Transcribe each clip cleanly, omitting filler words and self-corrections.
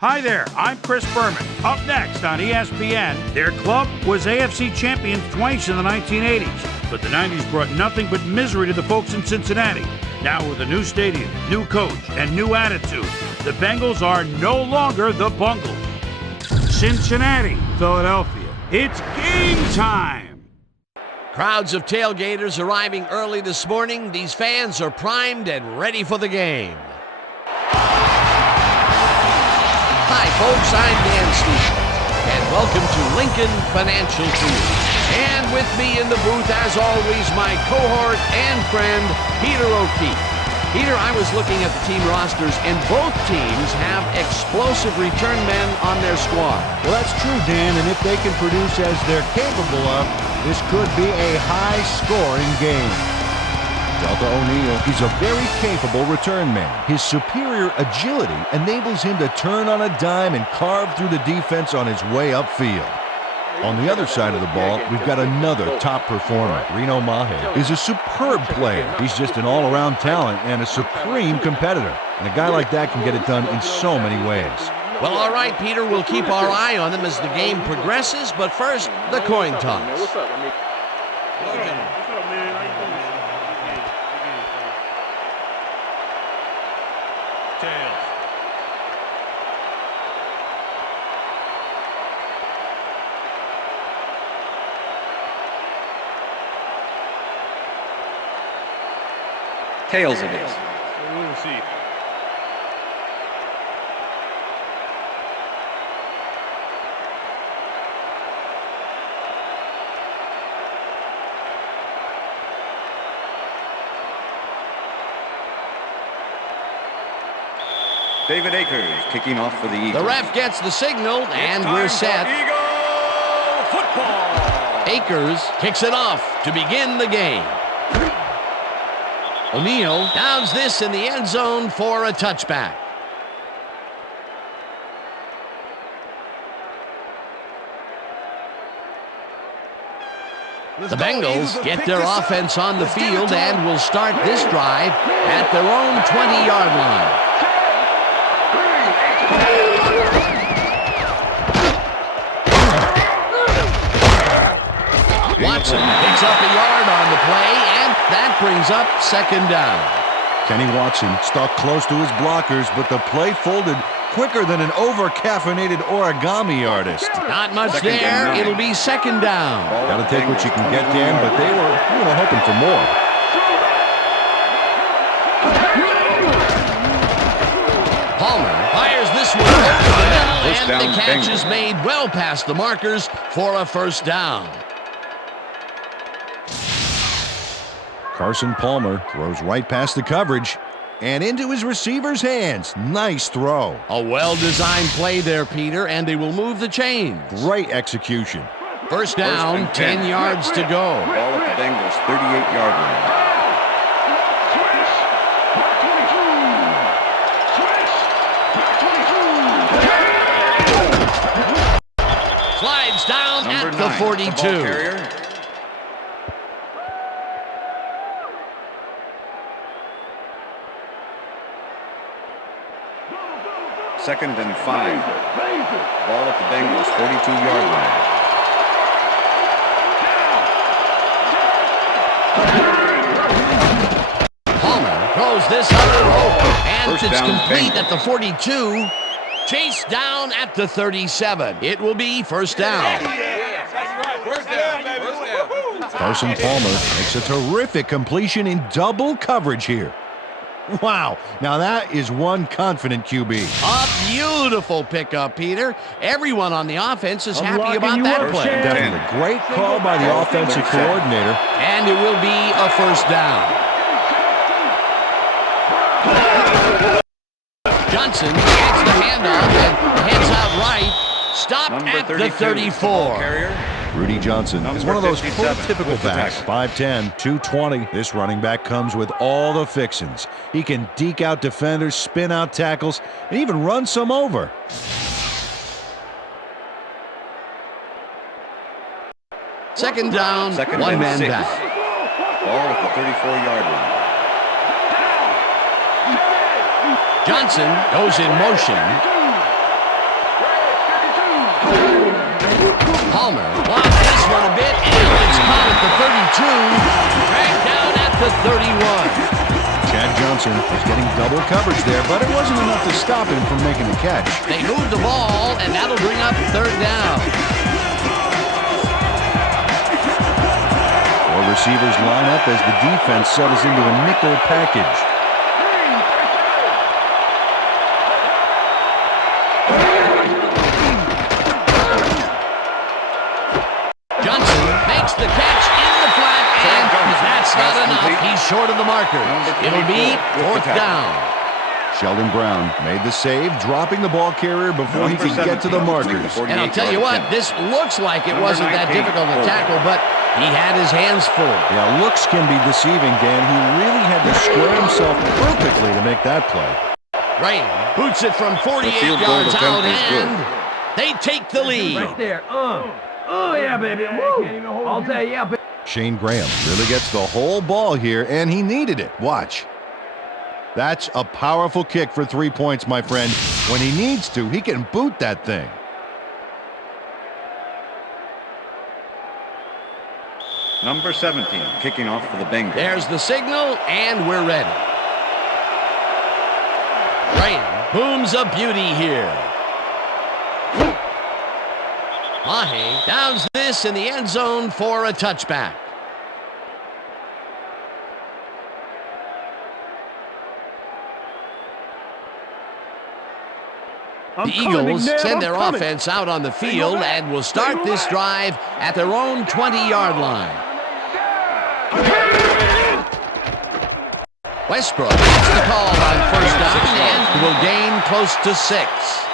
Hi there, I'm Chris Berman. Up next on ESPN, their club was AFC champions twice in the 1980s, but the 90s brought nothing but misery to the folks in Cincinnati. Now with a new stadium, new coach, and new attitude, the Bengals are no longer the Bungles. Cincinnati, Philadelphia, it's game time! Crowds of tailgaters arriving early this morning. These fans are primed and ready for the game. Hi, folks. I'm Dan Stevens, and welcome to Lincoln Financial Field. And with me in the booth, as always, my cohort and friend, Peter O'Keefe. Peter, I was looking at the team rosters, and both teams have explosive return men on their squad. Well, that's true, Dan, and if they can produce as they're capable of, this could be a high-scoring game. Delta O'Neal, he's a very capable return man. His superior agility enables him to turn on a dime and carve through the defense on his way upfield. On the other side of the ball, we've got another top performer. Reno Mahe is a superb player. He's just an all-around talent and a supreme competitor. And a guy like that can get it done in so many ways. Well, all right, Peter, we'll keep our eye on them as the game progresses, but first, the coin toss. What's up, man? Tails. Tails it is. We'll see. David Akers kicking off for the Eagles. The ref gets the signal, and we're set. Eagle football. Akers kicks it off to begin the game. O'Neal downs this in the end zone for a touchback. The Bengals get their offense on the field and will start this drive at their own 20-yard line. Watson picks up a yard on the play, and that brings up second down. Kenny Watson stuck close to his blockers, but the play folded quicker than an over-caffeinated origami artist. Not much there. It'll be second down. Got to take what you can get, Dan, but they were hoping for more. Palmer fires this one over the middle, First and the down, catch Bengals. is made well past the markers for a first down. Carson Palmer throws right past the coverage and into his receiver's hands. Nice throw. A well-designed play there, Peter, and they will move the chains. Great execution. First down, and 10. 10 yards to go. Ball at the Bengals 38-yard line. Slides down Number at 9, the 42. ball carrier. Second and 5. Ball at the Bengals 42-yard line. Palmer throws this under over, and First it's down, complete Bengals. at the 42. Chased down at the 37. It will be first down. Carson Palmer makes a terrific completion in double coverage here. Wow, now that is one confident QB. A beautiful pickup, Peter. Everyone on the offense is happy about that play. Definitely great call by the offensive coordinator. And it will be a first down. Johnson gets the handoff and heads out right. Stopped Number at the 32, 34. carrier. Rudy Johnson is one of those 57 typical with the backs. tackle. 5'10", 220. This running back comes with all the fixings. He can deke out defenders, spin out tackles, and even run some over. Second down, Second one and man 6. back. Ball at the 34-yard line. Johnson goes in motion. Palmer lost this one a bit, and it's caught at the 32, dragged down at the 31. Chad Johnson was getting double coverage there, but it wasn't enough to stop him from making the catch. They moved the ball, and that'll bring up third down. Four receivers line up as the defense settles into a nickel package. Johnson makes the catch in the flat, and that's not enough. He's short of the marker. It'll be fourth down. Sheldon Brown made the save, dropping the ball carrier before he could get to the markers. And I'll tell you what, this looks like it wasn't that difficult to tackle, but he had his hands full. Yeah, looks can be deceiving, Dan. He really had to square himself perfectly to make that play. Rain boots it from 48 yards out, and they take the lead. Right there. Oh, yeah, baby. Woo. I'll tell you, yeah, baby. Shane Graham really gets the whole ball here, and he needed it. Watch. That's a powerful kick for 3 points, my friend. When he needs to, he can boot that thing. Number 17, kicking off for the Bengals. There's the signal, and we're ready. Rain booms a beauty here. Mahe downs this in the end zone for a touchback. The Eagles send their offense out on the field and will start this drive at their own 20-yard line. Westbrook gets the call on first down and will gain close to 6.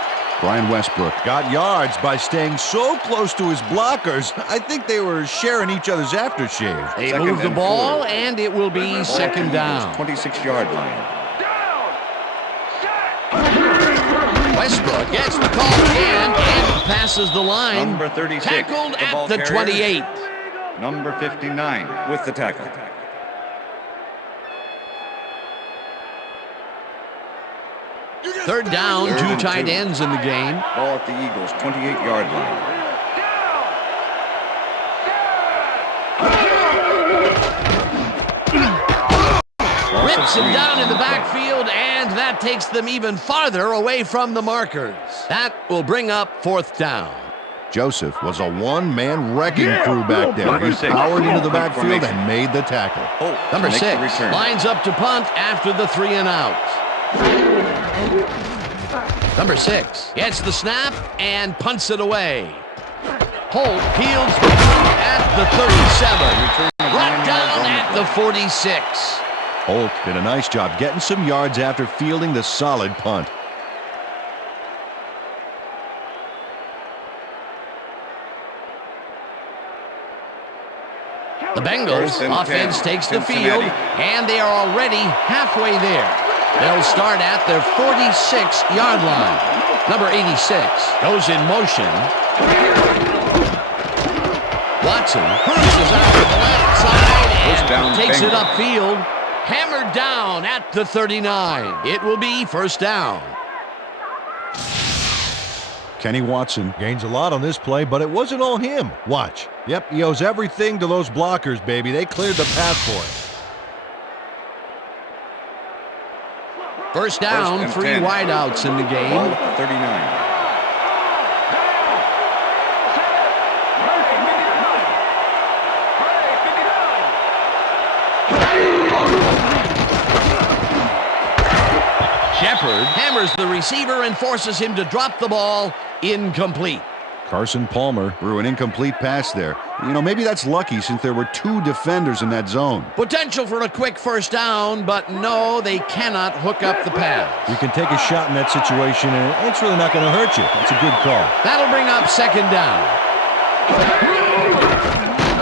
Brian Westbrook got yards by staying so close to his blockers. I think they were sharing each other's aftershave. They move the ball, and it will be second down. 26-yard line. Westbrook gets the call again and passes the line. Number 36. Tackled at the 28. Number 59 with the tackle. Third down, two tight ends in the game. Ball at the Eagles' 28-yard line. Rips him down in the backfield, and that takes them even farther away from the markers. That will bring up fourth down. Joseph was a one-man wrecking crew back there. He powered into the backfield and made the tackle. Number 6 lines up to punt after the 3 and out. Number 6 gets the snap and punts it away. Holt fields the punt at the 37. Brought down at the 46. Holt did a nice job getting some yards after fielding the solid punt. The Bengals offense takes the field, and they are already halfway there. They'll start at their 46-yard line. Number 86 goes in motion. Watson cruises out to the left side and takes it upfield. Hammered down at the 39. It will be first down. Kenny Watson gains a lot on this play, but it wasn't all him. Watch. Yep, he owes everything to those blockers, baby. They cleared the path for him. First down, 3 wideouts in the game. 39. Shepard hammers the receiver and forces him to drop the ball. Incomplete. Carson Palmer threw an incomplete pass there. You know, maybe that's lucky since there were 2 defenders in that zone. Potential for a quick first down, but no, they cannot hook up the pass. You can take a shot in that situation, and it's really not going to hurt you. It's a good call. That'll bring up second down.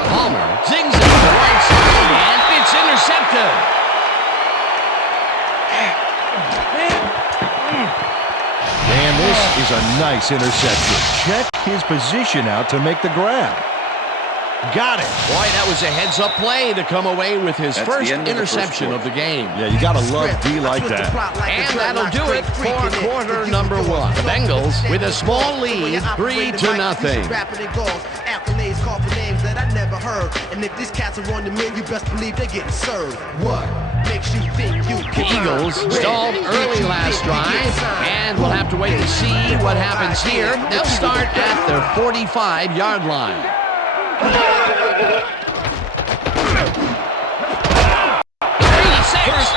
Palmer zings it to the right side, and it's intercepted. And this is a nice interception. Check his position out to make the grab. Got it. Boy, that was a heads-up play to come away with his That's first the end of the first interception of the game. Yeah, you got to love D like that. And that'll do it for quarter number one. The Bengals with a small lead, 3-0. Accolades call for names that I never heard. And if these cats are on the menu, you best believe they're getting served. What makes you think you The Eagles stalled early last drive, and we'll have to wait to see what happens here. They'll start at their 45-yard line. 36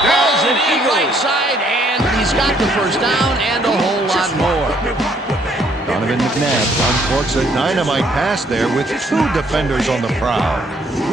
balls it in right side, and he's got the first down and a whole lot more. Donovan McNabb uncorks a dynamite pass there with two defenders on the prowl.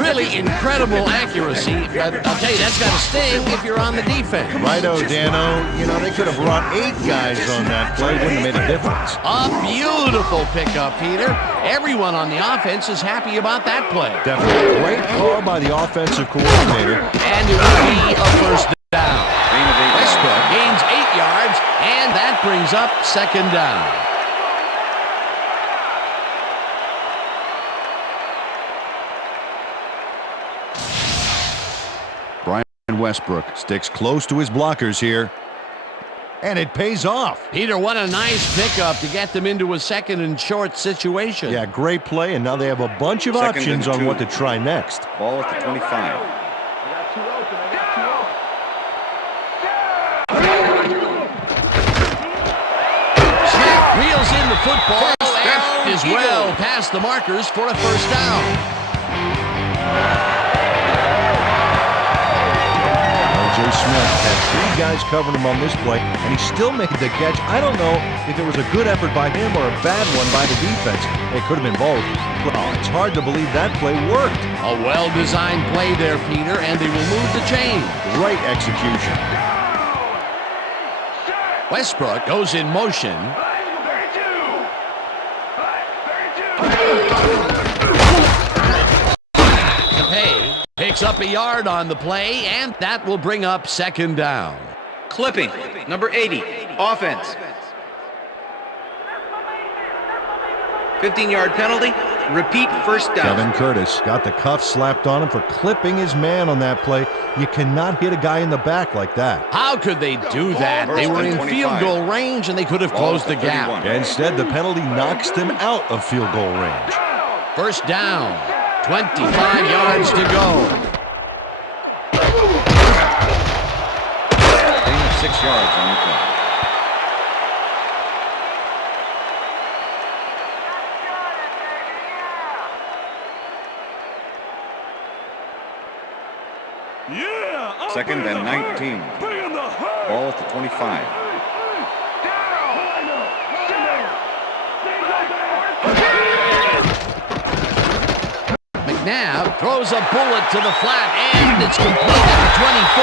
Really incredible accuracy, but I'll tell you, that's got to sting if you're on the defense. Righto, Dano. You know, they could have brought 8 guys on that play. Wouldn't have made a difference. A beautiful pickup, Peter. Everyone on the offense is happy about that play. Definitely a great call by the offensive coordinator. And it will be a first down. Gain of 8 Westbrook yards. gains 8 yards, and that brings up second down. Westbrook sticks close to his blockers here, and it pays off. Peter, what a nice pickup to get them into a second and short situation. Yeah, great play, and now they have a bunch of Second options and on 2. what to try next. Ball at the 25. Smith reels in the football and is well past the markers for a first down. Smith had 3 guys covering him on this play, and he still made the catch. I don't know if it was a good effort by him or a bad one by the defense. It could have been both. Well, it's hard to believe that play worked. A well-designed play there, Peter, and they will move the chain. Great execution. Westbrook goes in motion. Picks up a yard on the play, and that will bring up second down. Clipping, number 80, offense. 15-yard penalty, repeat first down. Kevin Curtis got the cuff slapped on him for clipping his man on that play. You cannot hit a guy in the back like that. How could they do that? They were in field goal range, and they could have closed the gap. Instead, the penalty knocks them out of field goal range. First down. 25 yards to go. Gain of 6 yards on the play. Second and 19. Ball at the 25. McNabb throws a bullet to the flat, and it's complete at the 24.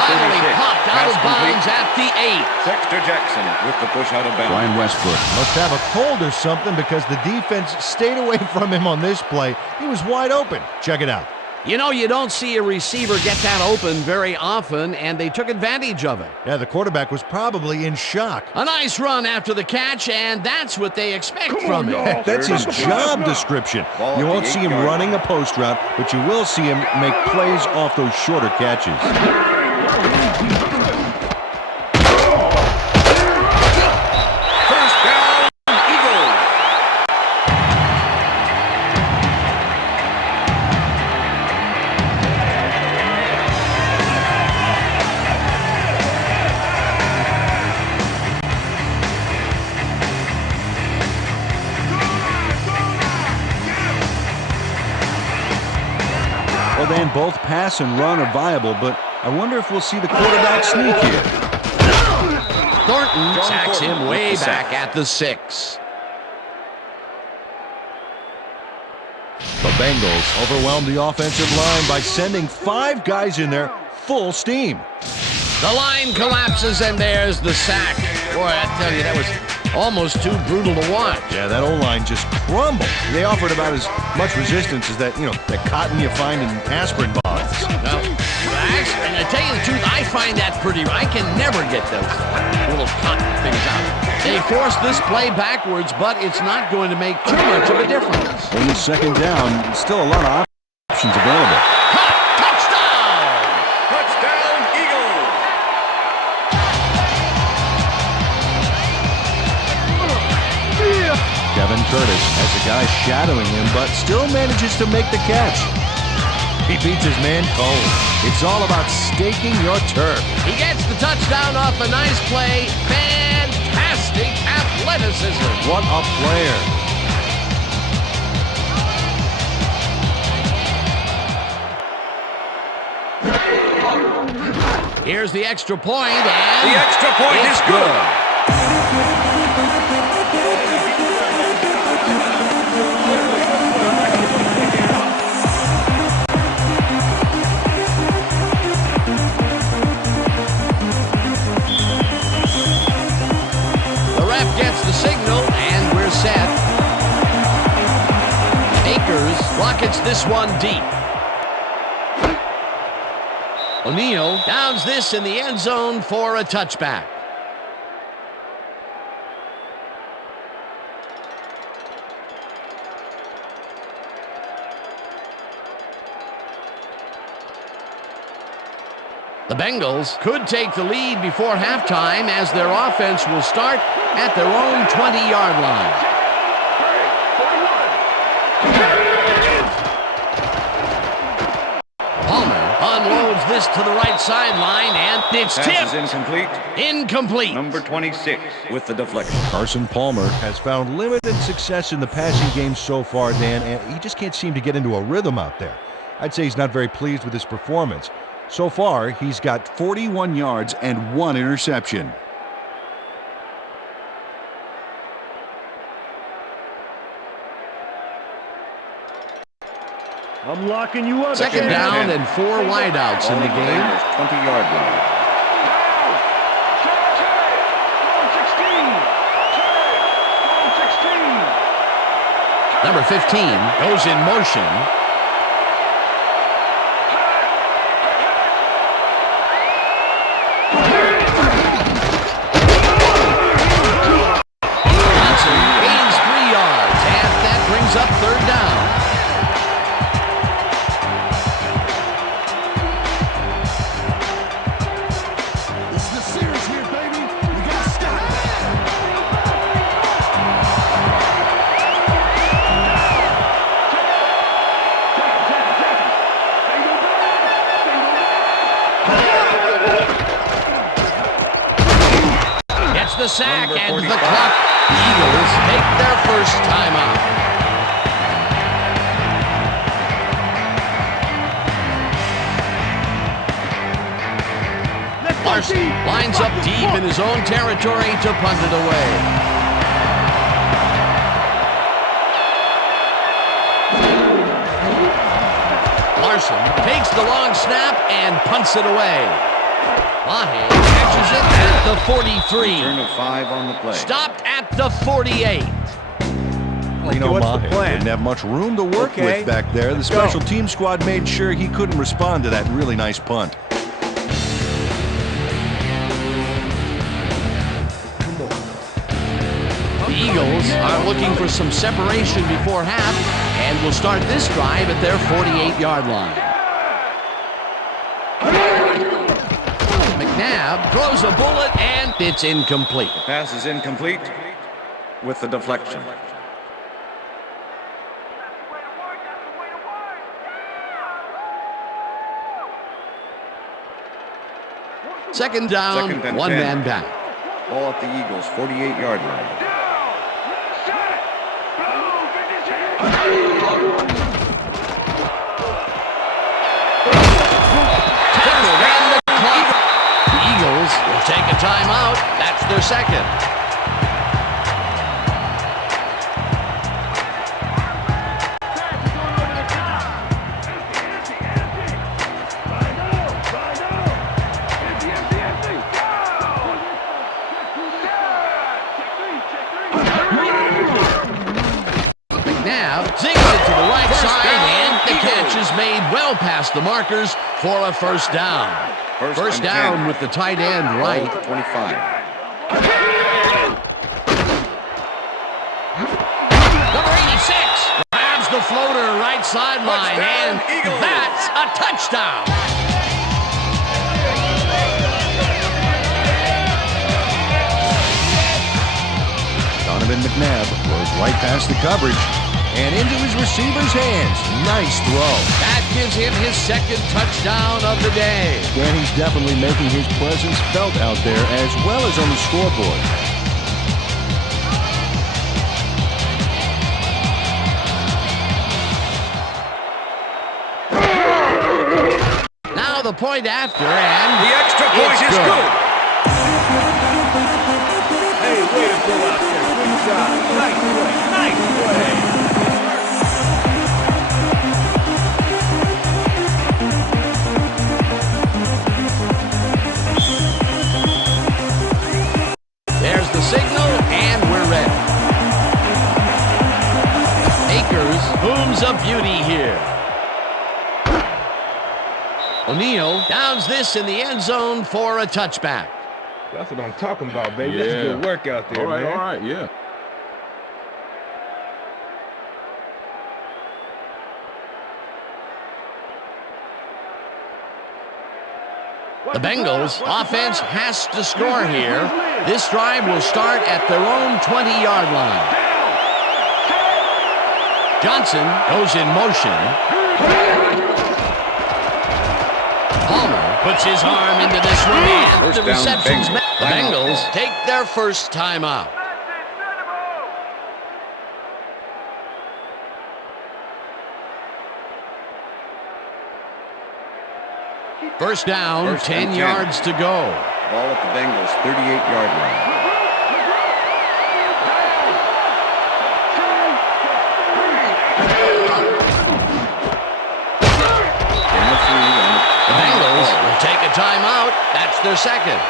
Finally popped out of bounds at the 8. Dexter Jackson with the push out of bounds. Brian Westbrook must have a cold or something because the defense stayed away from him on this play. He was wide open. Check it out. You know, you don't see a receiver get that open very often, and they took advantage of it. Yeah, the quarterback was probably in shock. A nice run after the catch, and that's what they expect from him. That's his job description. You won't see him running a post route, but you will see him make plays off those shorter catches. First down, Eagles. Well, Dan, both pass and run are viable, but I wonder if we'll see the quarterback sneak here. Thornton sacks him way back at the 6. The Bengals overwhelmed the offensive line by sending 5 guys in there full steam. The line collapses, and there's the sack. Boy, I tell you, that was almost too brutal to watch. Yeah, that O-line just crumbled. They offered about as much resistance as that cotton you find in aspirin bottles. Now, and to tell you the truth, I find that pretty. I can never get those little cotton things out. They forced this play backwards, but it's not going to make too much of a difference. On the second down, still a lot of options available. Touchdown! Touchdown, Eagles! Kevin Curtis has a guy shadowing him, but still manages to make the catch. He beats his man cold. It's all about staking your turf. He gets the touchdown off a nice play. Fantastic athleticism. What a player. Here's the extra point, and The extra point is good. the ref gets the signal, and we're set. Akers rockets this one deep. O'Neal downs this in the end zone for a touchback. The Bengals could take the lead before halftime as their offense will start at their own 20-yard line. Palmer unloads this to the right sideline, and it's Pass tipped. is incomplete. Incomplete. Number 26 with the deflection. Carson Palmer has found limited success in the passing game so far, Dan, and he just can't seem to get into a rhythm out there. I'd say he's not very pleased with his performance. So far, he's got 41 yards and 1 interception. I'm locking you up. Second down and 4 wideouts in the game. 20-yard line. Number 15 goes in motion. Johnson gains 3 yards, and that brings up third down. This is the series here, baby. We got to stop. Gets the sack Number and the 45. clock. Eagles take their first timeout. Larson lines up deep in his own territory to punt it away. Larson takes the long snap and punts it away. Mahe catches it at the 43. Turn of 5 on the play. Stopped at the 48. You know, what's the Mahe plan? didn't have much room to work Okay, with back there. The let's special go. team squad made sure he couldn't respond to that really nice punt. The Eagles are looking for some separation before half and will start this drive at their 48-yard line. McNabb throws a bullet, and it's incomplete. Pass is incomplete with the deflection. Second down, Second and one 10. man back. Ball at the Eagles' 48-yard line. Ran the clock. The Eagles will take a timeout. That's their second. McNabb zings it to the right side, and the catch is made well past the markers for a first down. First and down 10. with the tight end Ball right. at the 25. floater right sideline, and that's a touchdown. Donovan McNabb goes right past the coverage and into his receiver's hands. Nice throw. That gives him his second touchdown of the day. And he's definitely making his presence felt out there as well as on the scoreboard. Now the point after, and The extra point is good. Hey, way to go out there. Good job. Nice play. Nice play. there's the signal, and we're ready. Akers booms a beauty here. O'Neal downs this in the end zone for a touchback. That's what I'm talking about, baby. That's good work out there, man. All right, yeah. The Bengals offense has to score here. This drive will start at their own 20-yard line. Johnson goes in motion. Palmer puts his arm into this one, and First the down, reception's Bengals. met. The Bengals take their first time out. First down, First 10 and 10. yards to go. Ball at the Bengals' 38-yard line. The Bengals will take a timeout. That's their second.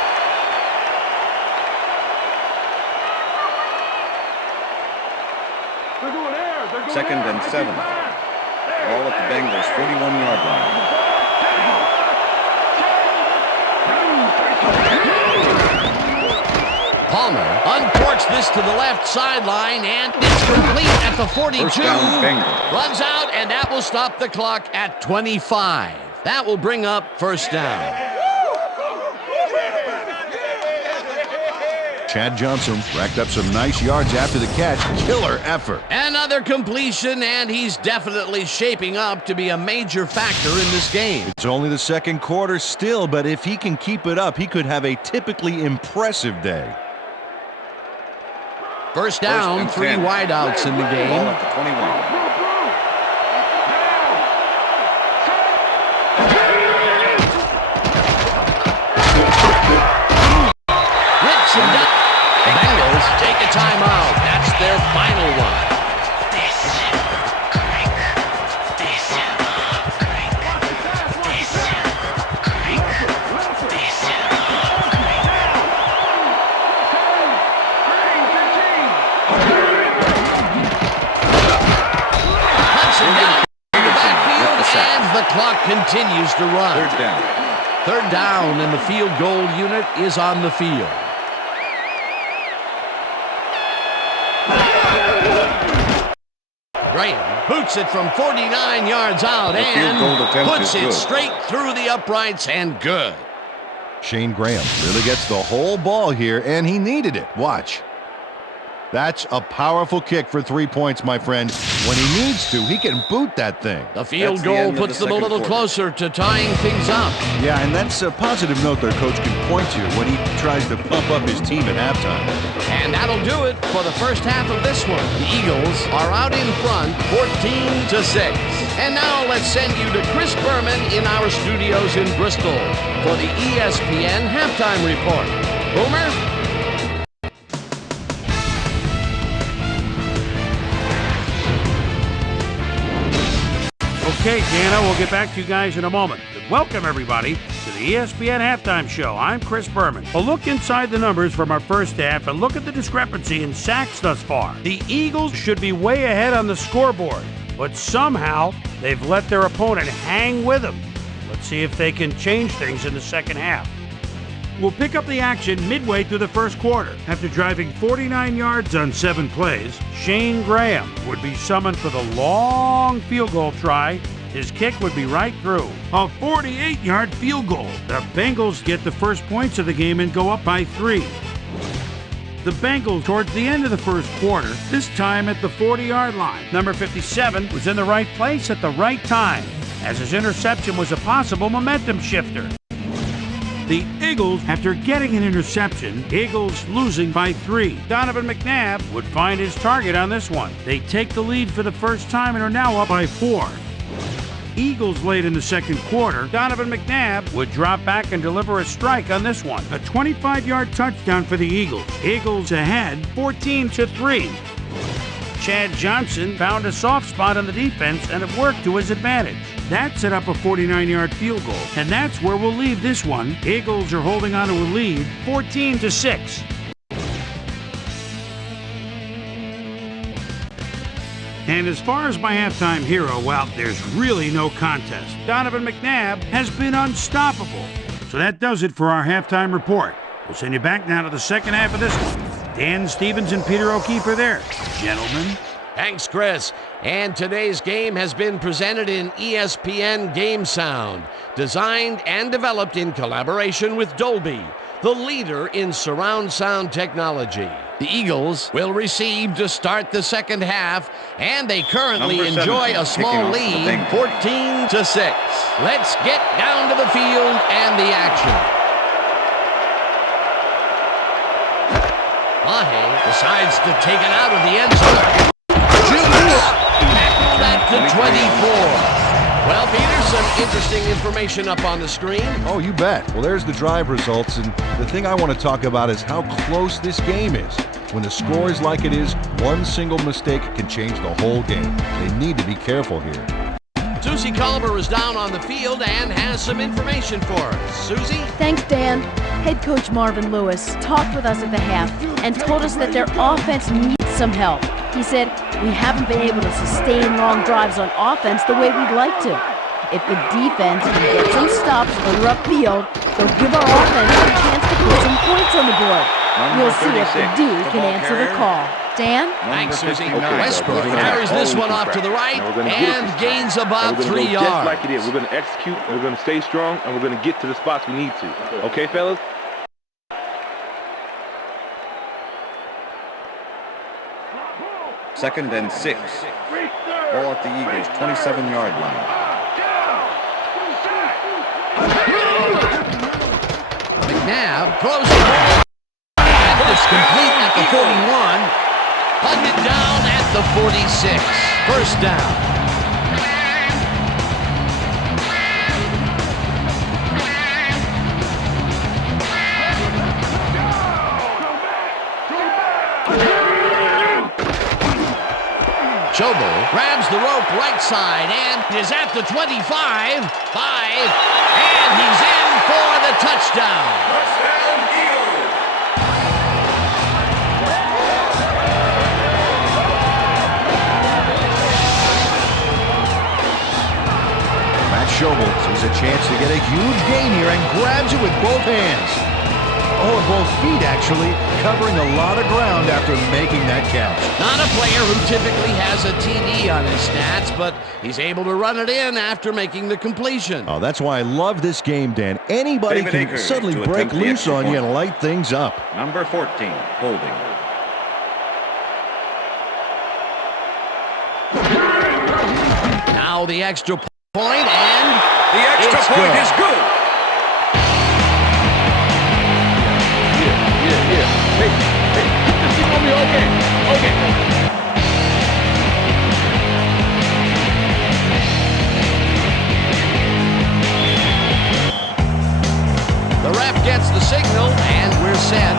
Second and 7. Ball at the Bengals' 41-yard line. Palmer uncorks this to the left sideline, and it's complete at the 42. First down, Bengals. Runs out, and that will stop the clock at 25. That will bring up first down. Chad Johnson racked up some nice yards after the catch. Killer effort. Another completion, and he's definitely shaping up to be a major factor in this game. It's only the second quarter still, but if he can keep it up, he could have a typically impressive day. First down, and 3 10. wideouts in the Ball game. at the 21. Rips him down. The Bengals take a timeout. That's their final one. Hudson down in the backfield, and the clock continues to run. Third down. Third down, and the field goal unit is on the field. Graham boots it from 49 yards out The field goal and attempt puts is it good. straight through the uprights, and good. Shane Graham really gets the whole ball here, and he needed it. Watch. That's a powerful kick for 3 points, my friend. When he needs to, he can boot that thing. The field That's the goal end of puts the them a second little quarter. closer to tying things up. Yeah, and that's a positive note their coach can point to when he tries to pump up his team at halftime. And that'll do it for the first half of this one. The Eagles are out in front, 14-6. And now let's send you to Chris Berman in our studios in Bristol for the ESPN halftime report. Boomer? Okay, Dana, we'll get back to you guys in a moment. But welcome, everybody, to the ESPN Halftime Show. I'm Chris Berman. A look inside the numbers from our first half and look at the discrepancy in sacks thus far. The Eagles should be way ahead on the scoreboard, but somehow they've let their opponent hang with them. Let's see if they can change things in the second half. will pick up the action midway through the first quarter. After driving 49 yards on 7 plays, Shane Graham would be summoned for the long field goal try. His kick would be right through. A 48-yard field goal. The Bengals get the first points of the game and go up by 3. The Bengals towards the end of the first quarter, this time at the 40-yard line. Number 57 was in the right place at the right time, as his interception was a possible momentum shifter. The Eagles, after getting an interception, Eagles losing by 3. Donovan McNabb would find his target on this one. They take the lead for the first time and are now up by 4. Eagles late in the second quarter, Donovan McNabb would drop back and deliver a strike on this one. A 25-yard touchdown for the Eagles. Eagles ahead 14-3. Chad Johnson found a soft spot on the defense and it worked to his advantage. That set up a 49-yard field goal, and that's where we'll leave this one. Eagles are holding on to a lead 14-6. And as far as my halftime hero, well, there's really no contest. Donovan McNabb has been unstoppable. So that does it for our halftime report. We'll send you back now to the second half of this one. Dan Stevens and Peter O'Keefe are there. Gentlemen. Thanks, Chris. And today's game has been presented in ESPN Game Sound, designed and developed in collaboration with Dolby, the leader in surround sound technology. The Eagles will receive to start the second half, and they currently enjoy a small lead, 14-6. Let's get down to the field and the action. Mahe decides to take it out of the end zone. Juice tackled at the 24. Well, Peter, some interesting information up on the screen. Oh, you bet. Well, there's the drive results, and the thing I want to talk about is how close this game is. When the score is like it is, one single mistake can change the whole game. They need to be careful here. Susie Culver is down on the field and has some information for us. Susie? Thanks, Dan. Head coach Marvin Lewis talked with us at the half and told us that their offense needs some help. He said, we haven't been able to sustain long drives on offense the way we'd like to. If the defense can get some stops further upfield, they'll give our offense a chance to put some points on the board. We'll see if the D can answer the call. Dan? Thanks, Susie. Westbrook carries this one off to the right and gains about 3 yards. Just like it is. We're going to execute, we're going to stay strong, and we're going to get to the spots we need to. Okay, fellas? Second and 6. Ball at the Eagles' 27-yard line. McNabb throws the ball. It's complete at the 41. Hunted down at the 46. First down. Schobel grabs the rope right side and is at the 25, 5, and he's in for the touchdown. Touchdown, Eagles! Matt Schobel sees a chance to get a huge gain here and grabs it with both hands. Oh, and both feet, actually, covering a lot of ground after making that catch. Not a player who typically has a TD on his stats, but he's able to run it in after making the completion. Oh, that's why I love this game, Dan. Anybody David can Akers suddenly to break attempt the loose extra on you point. and light things up. Number 14, holding. Now the extra point, and The extra point is good. the ref gets the signal, and we're set.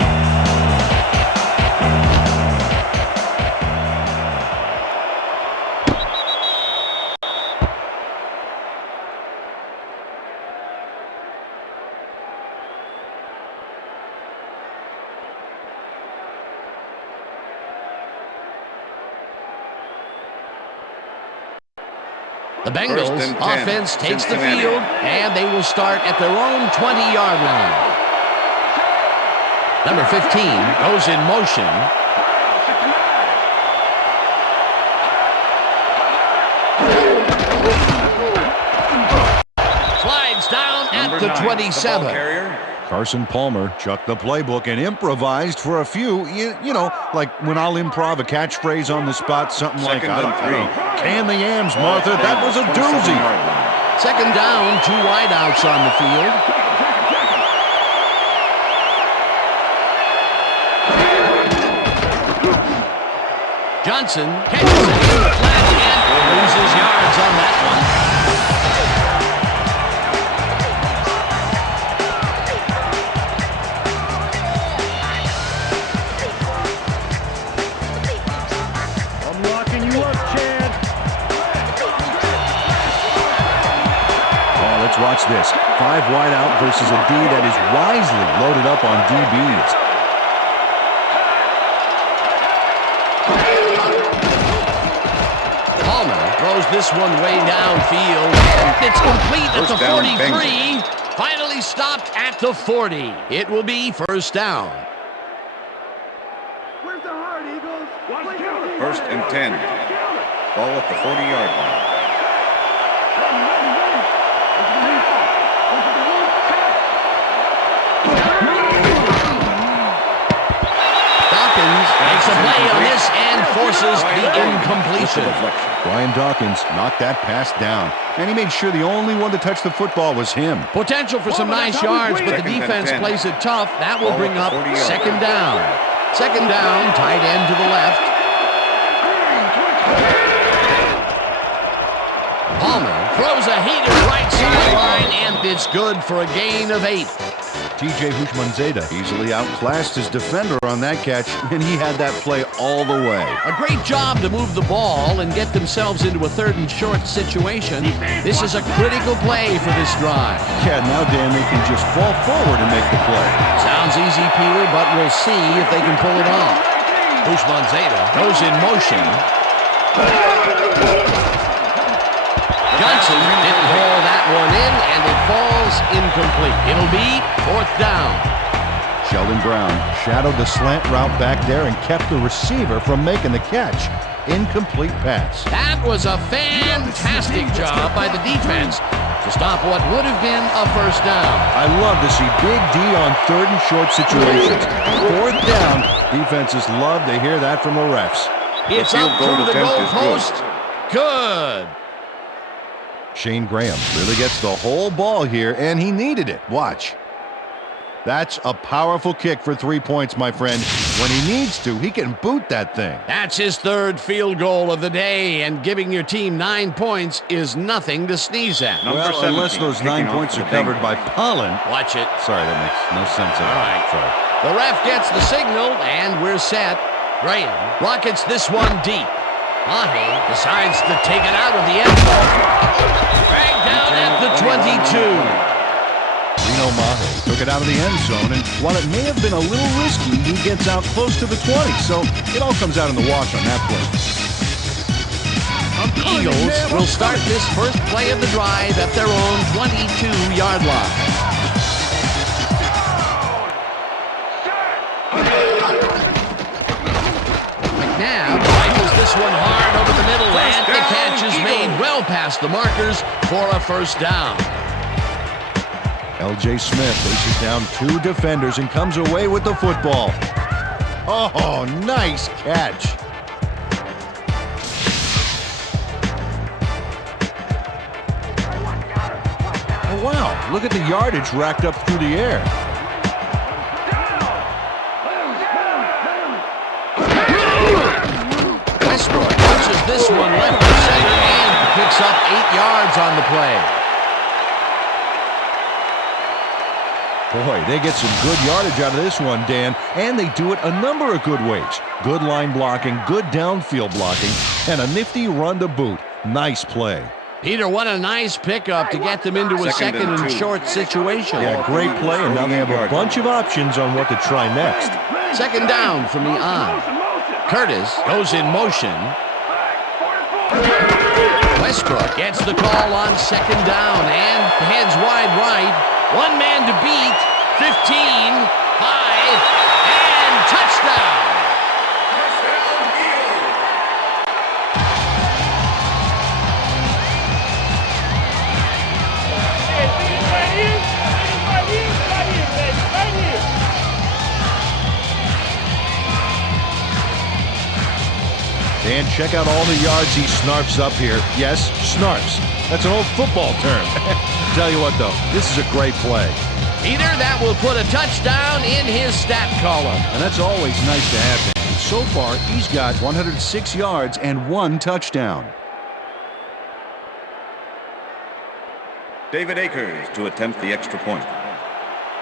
The Bengals offense takes the field, and they will start at their own 20-yard line. Number 15 goes in motion. Slides down at the 27. Carson Palmer chucked the playbook and improvised for a few, you know, like when I'll improv a catchphrase on the spot, something like, I don't know, can the yams, Martha? That was a doozy. Second down, 2 wideouts on the field. Johnson catches it in the flat and loses yards on that one. Watch this. 5 wide out versus a D that is wisely loaded up on DBs. Palmer throws this one way downfield. It's complete at the 43. Finally stopped at the 40. It will be first down. Where's the heart, Eagles? First and 10. Ball at the 40-yard line. Makes a play on this and forces the incompletion. Brian Dawkins knocked that pass down, and he made sure the only one to touch the football was him. Potential for some nice yards, but the defense plays it tough. That will bring up second down. Second down, tight end to the left. Palmer throws a heater right sideline, and it's good for a gain of 8. TJ Houshmandzadeh easily outclassed his defender on that catch, and he had that play all the way. A great job to move the ball and get themselves into a 3rd and short situation. This is a critical play for this drive. Yeah, now, Dan, they can just fall forward and make the play. Sounds easy, Peter, but we'll see if they can pull it off. Houshmandzadeh goes in motion. Johnson didn't haul that one in, and it falls incomplete. It'll be 4th down. Sheldon Brown shadowed the slant route back there and kept the receiver from making the catch. Incomplete pass. That was a fantastic job by the defense to stop what would have been a first down. I love to see Big D on 3rd and short situations. 4th down. Defenses love to hear that from the refs. It's up through the goal post. Good. Shane Graham really gets the whole ball here, and he needed it. Watch. That's a powerful kick for 3 points, my friend. When he needs to, he can boot that thing. That's his 3rd field goal of the day, and giving your team 9 points is nothing to sneeze at. Well, unless those 9 points are covered by pollen. Watch it. Sorry, that makes no sense at all. All right. Sorry. The ref gets the signal, and we're set. Graham rockets this one deep. Mahe decides to take it out of the end zone. Dragged down at the 22. Reno Mahe took it out of the end zone, and while it may have been a little risky, he gets out close to the 20, so it all comes out in the wash on that play. Eagles will start this first play of the drive at their own 22-yard line. McNabb rifles this one hard over the middle, and the catch is made well past the markers for a first down. L.J. Smith faces down 2 defenders and comes away with the football. Oh, nice catch. Oh, wow, look at the yardage racked up through the air. Westbrook punches this one left to center and picks up 8 yards on the play. Boy, they get some good yardage out of this one, Dan, and they do it a number of good ways. Good line blocking, good downfield blocking, and a nifty run to boot. Nice play. Peter, what a nice pickup to get them into a second and short situation. Yeah, great play, and now they have a bunch of options on what to try next. Second down from the on. Curtis goes in motion. Westbrook gets the call on second down and heads wide right. One man to beat. 15, 5, And check out all the yards he snarfs up here. Yes, snarfs. That's an old football term. Tell you what, though, this is a great play. Peter, that will put a touchdown in his stat column. And that's always nice to have him. And so far, he's got 106 yards and 1 touchdown. David Akers to attempt the extra point.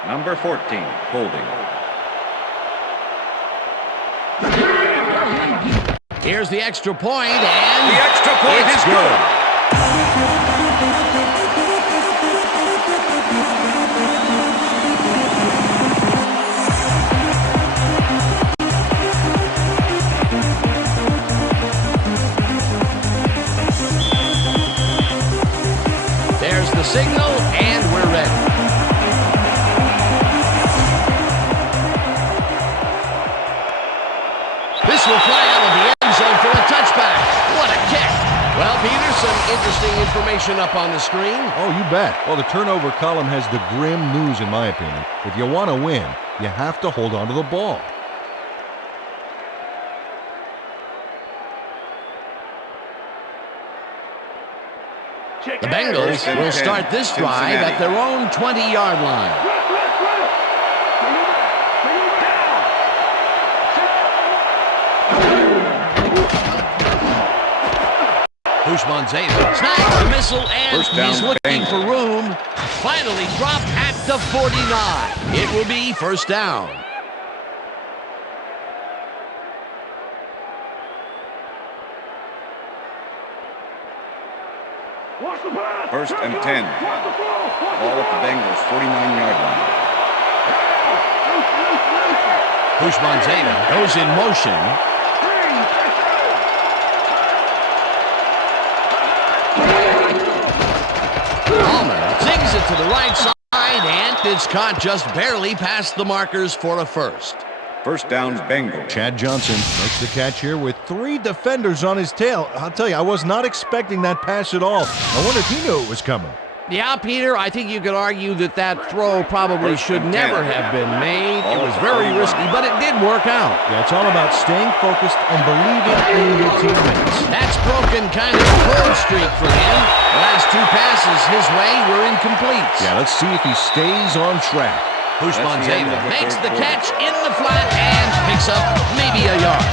Number 14, holding. Here's the extra point, and The extra point is good. there's the signal, and we're ready. This will fly out of the end zone for a touchback. What a kick. Well, Peter, some interesting information up on the screen. Oh, you bet. Well, the turnover column has the grim news, in my opinion. If you want to win, you have to hold on to the ball. The Bengals will start this drive at their own 20-yard line. Bushman-Zeta snags the missile, and he's looking for room. Finally dropped at the 49. It will be first down. First and 10. Ball at the Bengals' 49-yard line. Bushman-Zeta goes in motion. Palmer zings it to the right side, and it's caught just barely past the markers for a first. First down, Bengals. Chad Johnson makes the catch here with 3 defenders on his tail. I'll tell you, I was not expecting that pass at all. I wonder if he knew it was coming. Yeah, Peter, I think you could argue that that throw probably should never have been made. It was very risky, but it did work out. Yeah, it's all about staying focused and believing in your teammates. That's broken kind of a cold streak for him. The last 2 passes his way were incomplete. Yeah, let's see if he stays on track. Bushman-Zeta makes the catch in the flat and picks up maybe a yard.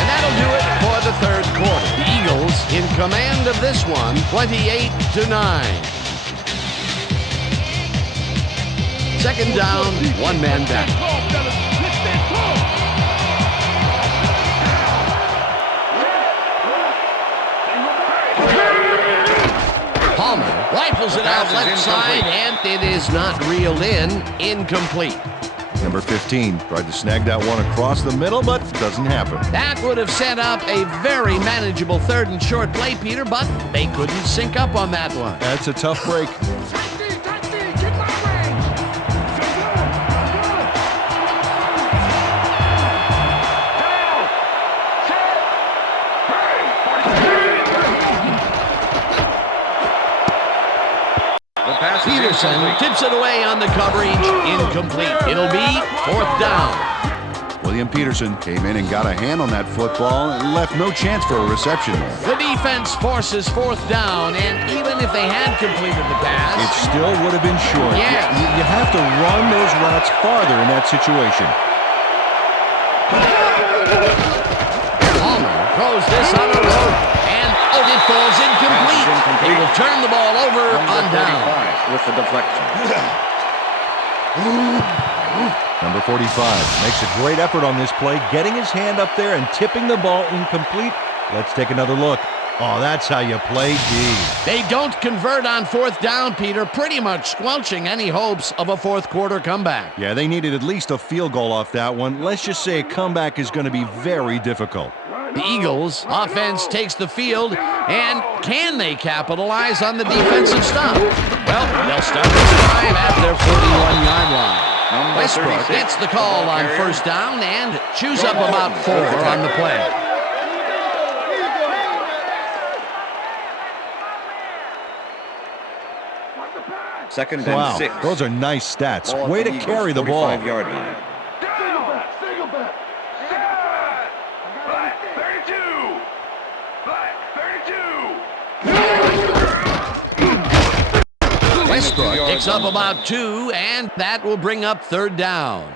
And that'll do it for the third quarter. The Eagles in command of this one, 28-9. Second down, 1 man down. Palmer rifles it out left side, and it is not reeled in. Incomplete. Number 15 tried to snag that one across the middle, but doesn't happen. That would have set up a very manageable third and short play, Peter, but they couldn't sync up on that one. That's a tough break. Peterson tips it away on the coverage. Incomplete. It'll be 4th down. William Peterson came in and got a hand on that football and left no chance for a reception there. The defense forces 4th down, and even if they had completed the pass, it still would have been short. Yes. You have to run those routes farther in that situation. Palmer throws this on a rope, and it falls incomplete. They will turn the ball over on down. With the deflection. Number 45 makes a great effort on this play, getting his hand up there and tipping the ball incomplete. Let's take another look. Oh, that's how you play D. They don't convert on 4th down, Peter, pretty much squelching any hopes of a 4th quarter comeback. Yeah, they needed at least a field goal off that one. Let's just say a comeback is going to be very difficult. The Eagles offense takes the field, and can they capitalize on the defensive stop? Well, they'll start this drive at their 41-yard line. Westbrook gets the call on first down and chews up about 4 on the play. Second Wow, and 6. those are nice stats. Ball Way at to the Eagles' carry the ball. 45-yard line. Westbrook yards picks up on the about 2, and that will bring up 3rd down.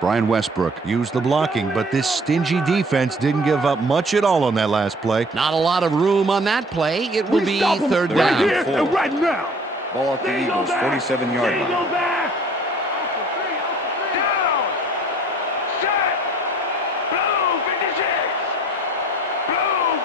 Brian Westbrook used the blocking, but this stingy defense didn't give up much at all on that last play. Not a lot of room on that play. It will be 3rd Right down. here and right now. Ball at the Eagles' 47-yard line. Down. Set. Blue 56. Blue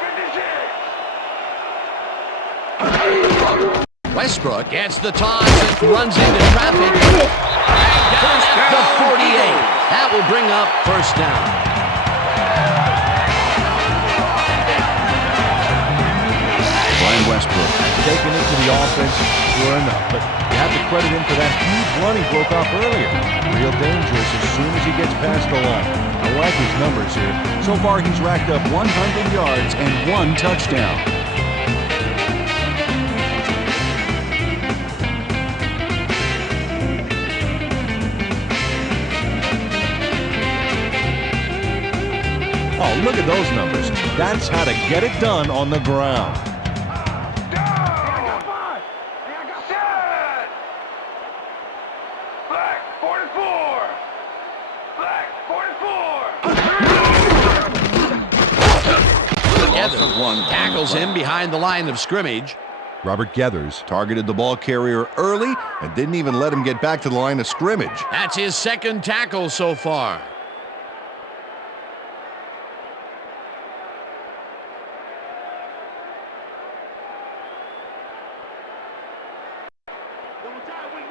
56. Westbrook gets the toss and runs into traffic. Down at the 48. That will bring up 1st down. Brian Westbrook taking it to the offense, sure enough, but you have to credit him for that huge run he broke off earlier. Real dangerous as soon as he gets past the line. I like his numbers here. So far, he's racked up 100 yards and 1 touchdown. Oh, look at those numbers. That's how to get it done on the ground. Set. Black 44. Black 44. Together, Loss of 1 on tackles the play. him behind the line of scrimmage. Robert Geathers targeted the ball carrier early and didn't even let him get back to the line of scrimmage. That's his 2nd tackle so far.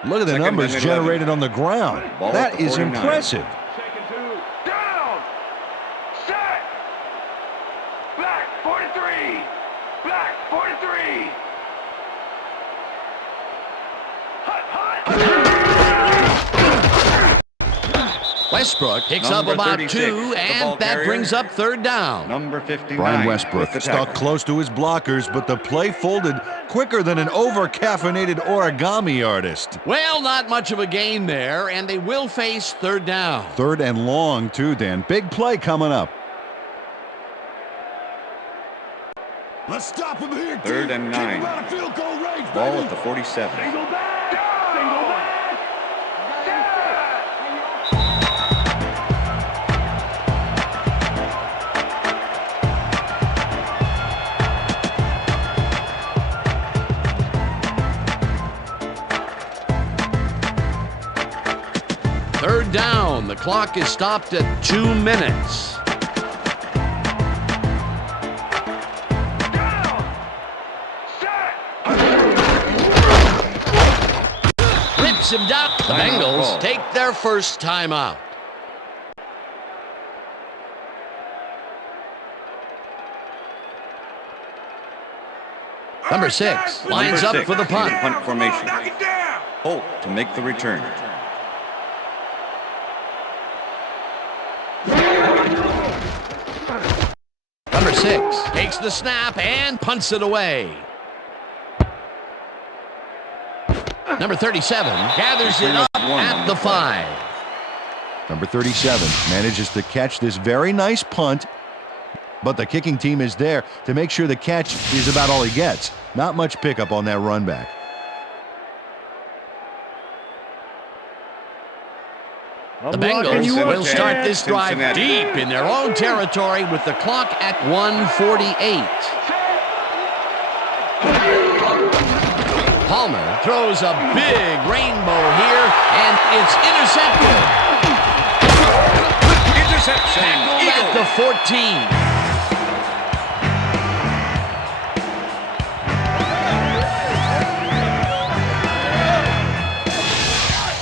Look at the Second numbers and 11. generated on the ground. Ball at That the is 49. impressive. Second 2. Down. Set. Black 43. Black 43. Hut, hut. Westbrook picks Number up about 36, 2, the ball and that carrier. brings up 3rd down. Number 59. Brian with Westbrook the stuck tackle. close to his blockers, but the play folded quicker than an over-caffeinated origami artist. Well, not much of a gain there, and they will face 3rd down. 3rd and long, too, Dan. Big play coming up. Let's stop him here. 3rd and 9. Ball at the 47. Single back. Single back. Third down. The clock is stopped at 2 minutes. Rips him down. The Bengals take their first timeout. Number 6 lines Number up for the 6 punt. in punt formation. Knock it down. Holt to make the return. Number 6 takes the snap and punts it away. Number 37 gathers it up at the 5. Number 37 manages to catch this very nice punt, but the kicking team is there to make sure the catch is about all he gets. Not much pickup on that run back. The Bengals will start this drive Cincinnati. deep in their own territory with the clock at 1:48. Palmer throws a big rainbow here, and it's intercepted. Interception. Tackled at the 14.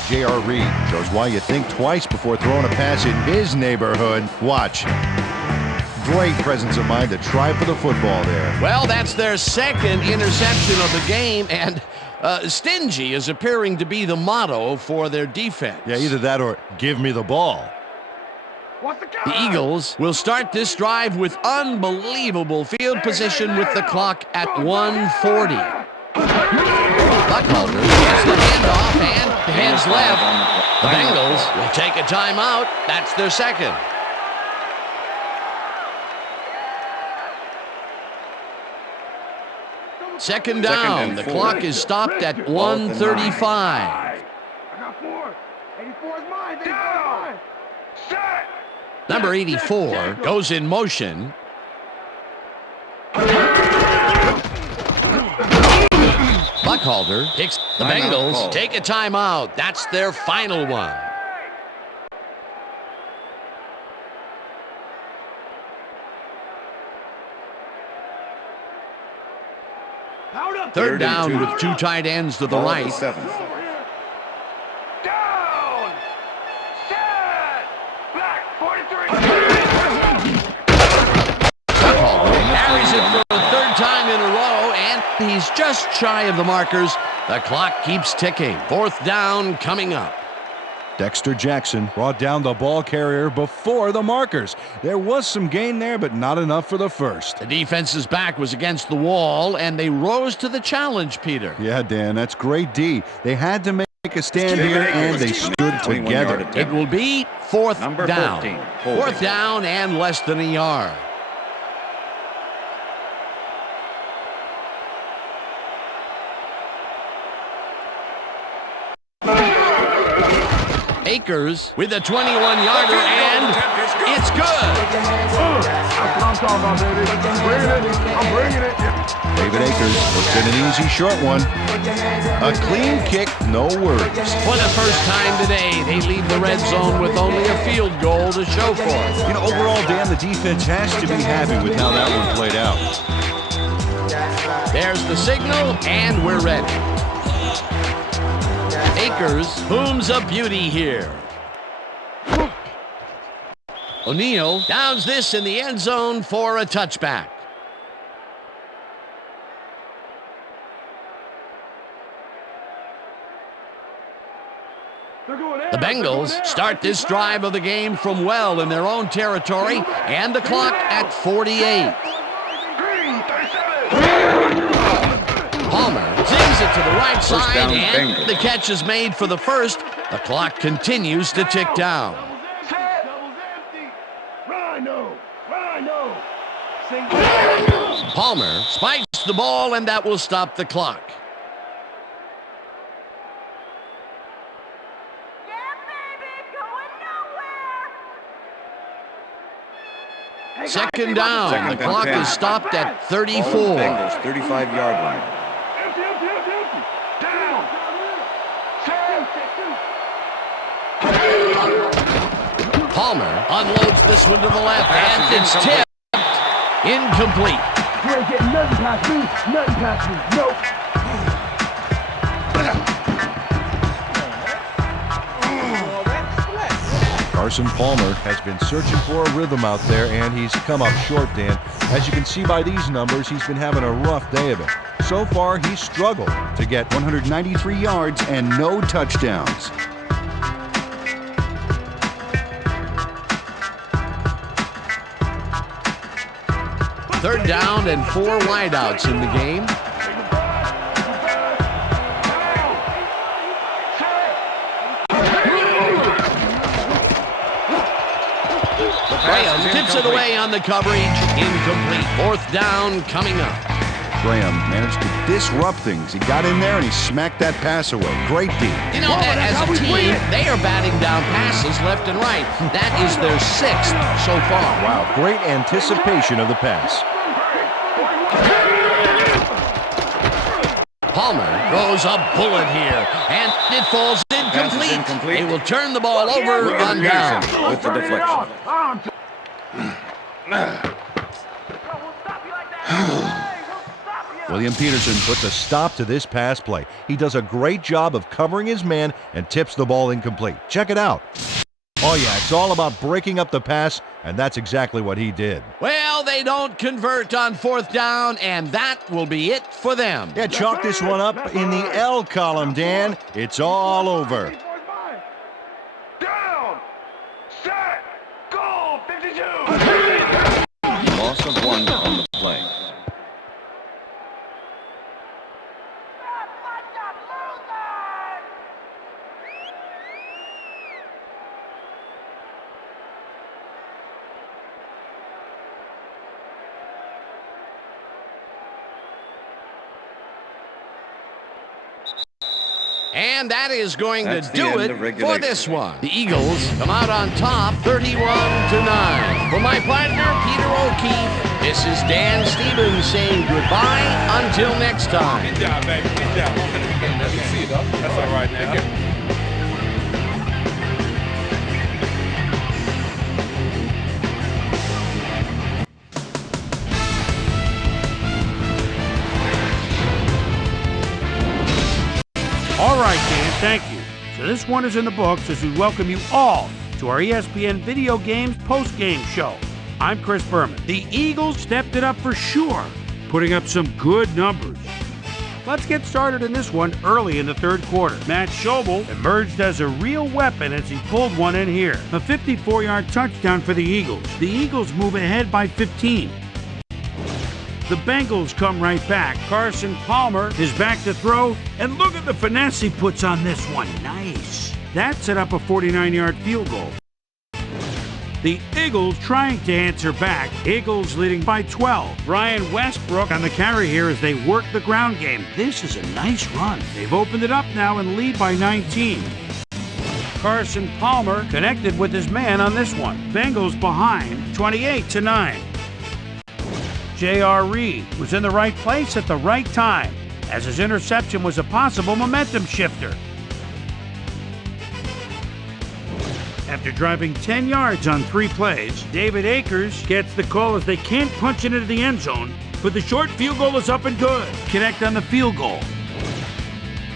J.R. Reed shows why you think twice before throwing a pass in his neighborhood. Watch. Great presence of mind to try for the football there. Well, that's their second interception of the game, and stingy is appearing to be the motto for their defense. Yeah, either that or give me the ball. The Eagles will start this drive with unbelievable field position with the clock at 1:40. Buckholder gets the handoff and hands left. The Bengals will take a timeout. That's their second. Second down. and The 4. clock is stopped at 1:35. I got 4. 84 is mine. 84 is mine. Set. Number 84 goes in motion. Buckhalter picks the Timeout Bengals. call. Take a timeout. That's their final one. Third down with 2 tight ends to the Ball at right. the 7. Down. Set. Back. 43. Buckhalter carries it for the 3rd time in a row, and he's just shy of the markers. The clock keeps ticking. 4th down coming up. Dexter Jackson brought down the ball carrier before the markers. There was some gain there, but not enough for the first. The defense's back was against the wall, and they rose to the challenge, Peter. Yeah, Dan, that's great D. They had to make a stand here, and they stood 21-yard together. It will be 4th Number down. 14, holding. 4th down and less than a yard. Akers with a 21-yarder, and it's good. I'm bringing it. David Akers puts in an easy short one. A clean kick, no worries. For the first time today, they leave the red zone with only a field goal to show for it. You know, overall, Dan, the defense has to be happy with how that one played out. There's the signal, and we're ready. Akers booms a beauty here. O'Neal downs this in the end zone for a touchback. The Bengals start this drive of the game from well in their own territory, and the clock at 48. Palmer zings it to the right First side, down, and Bengals. the catch is made for the first. The clock continues to tick down. Palmer spikes the ball, and that will stop the clock. Second down. Second The and clock 10. is stopped at Ball at 34. the Bengals 35-yard line. Palmer unloads this one to the left, and it's tipped. Incomplete. You ain't getting nothing past me. Nothing past me. Nope. Carson Palmer has been searching for a rhythm out there, and he's come up short, Dan. As you can see by these numbers, he's been having a rough day of it. So far, he's struggled to get 193 yards and no touchdowns. Third down and 4 wideouts in the game. Graham tips it away on the coverage. Incomplete. 4th down coming up. Graham managed to disrupt things. He got in there and he smacked that pass away. Great D. You know, as a team, they are batting down passes left and right. That is their 6th so far. Wow, great anticipation of the pass. Palmer throws a bullet here, and it falls incomplete. incomplete. They will turn the ball over on down. Peterson with the deflection. William Peterson puts a stop to this pass play. He does a great job of covering his man and tips the ball incomplete. Check it out. Oh yeah, it's all about breaking up the pass, and that's exactly what he did. Well, they don't convert on 4th down, and that will be it for them. Yeah, chalk this one up in the L column, Dan. It's all over. Down. Set. Goal. 52. Loss of 1 on the play. And that is going That's to the do end it of for regulation. this one. The Eagles come out on top 31-9. For my partner, Peter O'Keefe, this is Dan Stevens saying goodbye until next time. Good job, baby. Good job. Let me see it, though. That's all right now. All right, Dan, thank you. So this one is in the books as we welcome you all to our ESPN Video Games post-game show. I'm Chris Berman. The Eagles stepped it up for sure, putting up some good numbers. Let's get started in this one early in the third quarter. Matt Schobel emerged as a real weapon as he pulled one in here. A 54-yard touchdown for the Eagles. The Eagles move ahead by 15. The Bengals come right back. Carson Palmer is back to throw, and look at the finesse he puts on this one. Nice. That set up a 49-yard field goal. The Eagles trying to answer back. Eagles leading by 12. Brian Westbrook on the carry here as they work the ground game. This is a nice run. They've opened it up now and lead by 19. Carson Palmer connected with his man on this one. Bengals behind 28-9. J.R. Reed was in the right place at the right time, as his interception was a possible momentum shifter. After driving 10 yards on 3 plays, David Akers gets the call as they can't punch it into the end zone, but the short field goal is up and good. Connect on the field goal.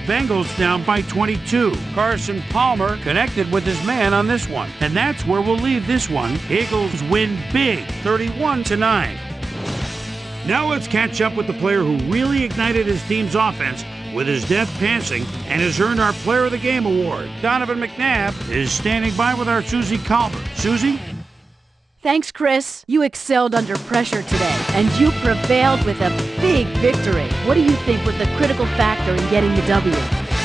Bengals down by 22. Carson Palmer connected with his man on this one, and that's where we'll leave this one. Eagles win big, 31-9. Now let's catch up with the player who really ignited his team's offense with his deft passing and has earned our Player of the Game award. Donovan McNabb is standing by with our Susie Colbert. Susie? Thanks, Chris. You excelled under pressure today, and you prevailed with a big victory. What do you think was the critical factor in getting the W?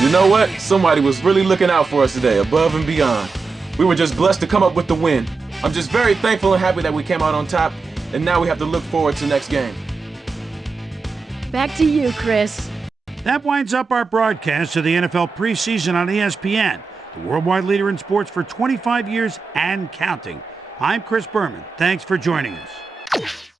You know what? Somebody was really looking out for us today, above and beyond. We were just blessed to come up with the win. I'm just very thankful and happy that we came out on top, and now we have to look forward to next game. Back to you, Chris. That winds up our broadcast of the NFL preseason on ESPN, the worldwide leader in sports for 25 years and counting. I'm Chris Berman. Thanks for joining us.